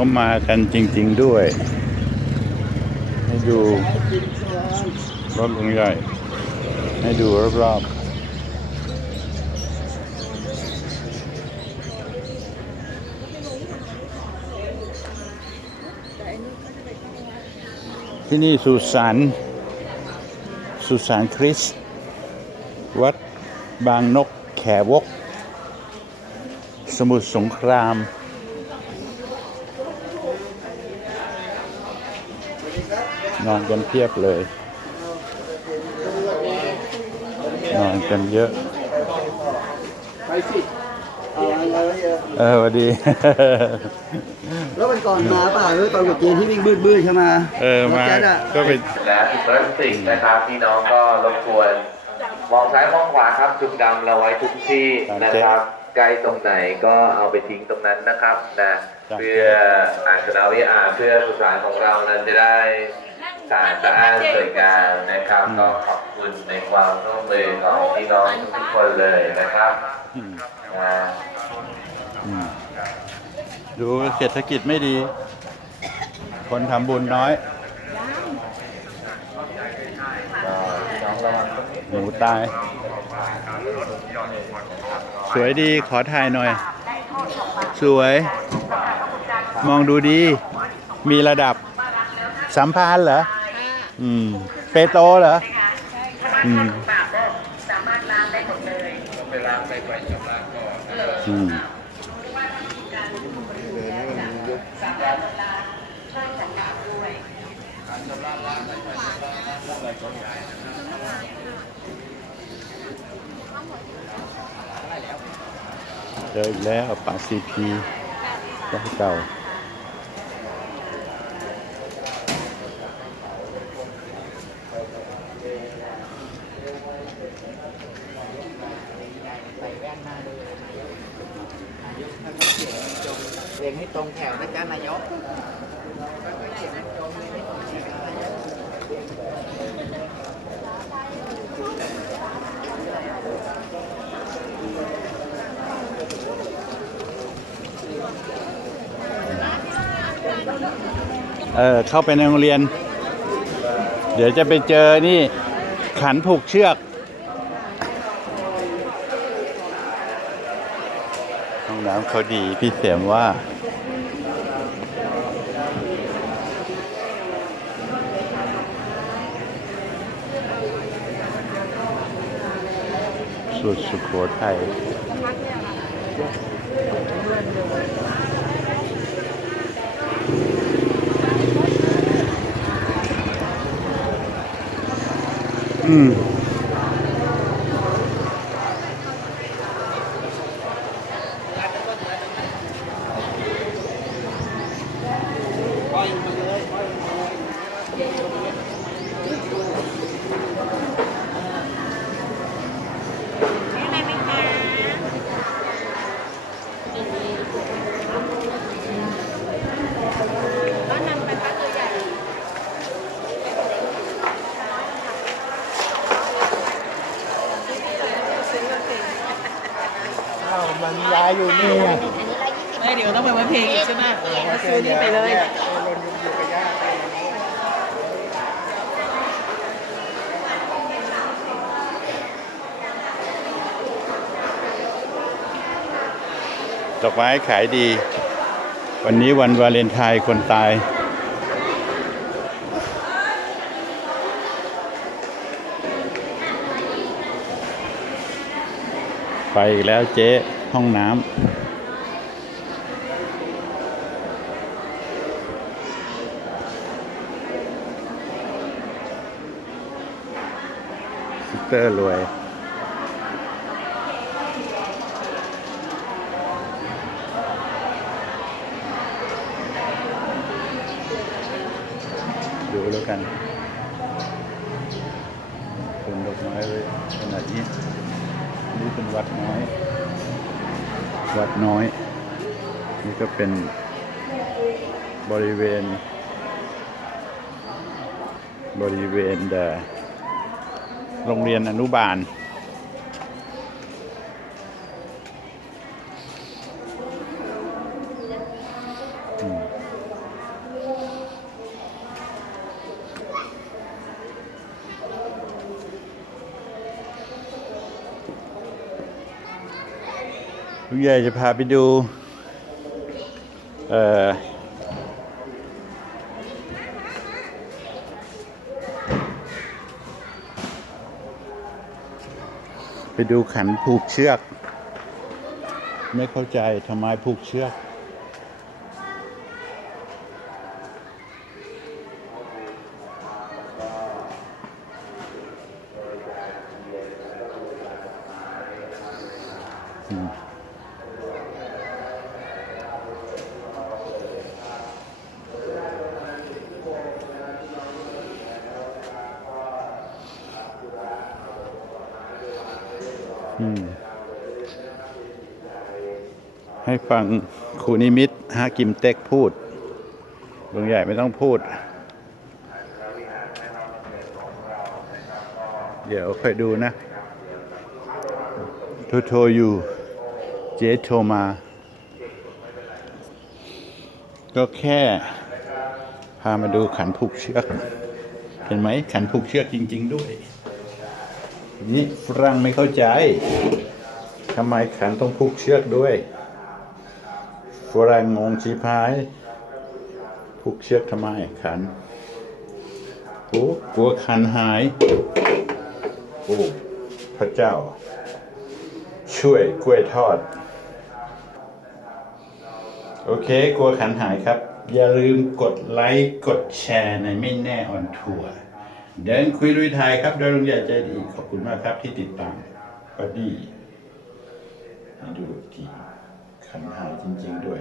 เขามากันจริง ๆด้วย ให้ดูรถลุงใหญ่ ให้ดูรอบๆที่นี่สุสานสุสานคริส วัดบางนกแขวก สมุทรสงคราม นอนกันเพียบเลย นอนกันเยอะไปสิเอาอะไรเยอะเออสวัสดี แล้ววันก่อนมาป่ะหรือตอนกับจีนที่วิ่งบืดๆใช่ไหมเออมารถแจ๊ดอะก็ไปและถุงพลาสติกนะครับพี่น้องก็รบกวนมองซ้ายมองขวาครับจุดดำเราไว้ทุกที่นะครับใกล้ตรงไหนก็เอาไปทิ้งตรงนั้นนะครับนะเพื่ออาสนาวิอาเพื่อสุสานของเรานั้นจะได้ สะอาดสะอานสวยงามนะครับก็ขอบคุณในความร่วมมือของพี่น้องทุกคนเลยนะครับนะดูเศรษฐกิจไม่ดี คนทำบุญน้อยหมูตาย สวยดีขอถ่ายหน่อย สวย มองดูดี มีระดับสัมพานธ์เหรอ อืมเปโตรเหรออืมอืมเจออีกแล้วป่าซีพีร้าเก่า เรียงให้ตรงแถวนะจ๊ะนายกเออเข้าไปในโรงเรียน เดี๋ยวจะไปเจอนี่ขันผูกเชือก ห้องน้ำเขาดีพี่เสียมว่า สุดสุโขทัยอืม อยู่นี่อะไม่เดี๋ยวต้องไปวันเพลงอีกใช่ไหมก็ซื้อนี่ไปเลยดอกไม้ขายดี วันนี้วันวาเลนไทน์คนตาย ไปอีกแล้วเจ๊ ห้องน้ำซิสเตอร์รวยดูแล้วกันเป็นดอกไม้ไว้ขนาดนี้ นี่เป็นวัดน้อย วัดน้อย นี่ก็เป็นบริเวณ บริเวณเอ่อโรงเรียนอนุบาล งใหญ่จะพาไปดูเอ่อไปดูขันผูกเชือก ไม่เข้าใจทำไมผูกเชือก ให้ฟังครูนิมิตฮากิมเต็กพูดลุงใหญ่ไม่ต้องพูด เดี๋ยวค่อยดูนะโทโทอยู่เจโทรมา ก็แค่พามาดูขันผูกเชือก เห็นไหมขันผูกเชือกจริง ๆ ด้วย นี่ฝรั่งไม่เข้าใจทำไมขันต้องผูกเชือกด้วยฝรั่งงงชีพายผูกเชือกทำไมขันโอ้กลัวขันหายโอ้พระเจ้า ช่วยกล้วยทอด โอเค กลัวขันหายครับ อย่าลืมกดไลค์ กดแชร์ในไม่แน่ออนทัวร์ เดินคุยลุยไทยครับ โดยลุงใหญ่ใจดี ขอบคุณมากครับที่ติดตามก็ดีดูทีขันหายจริง ๆ ด้วย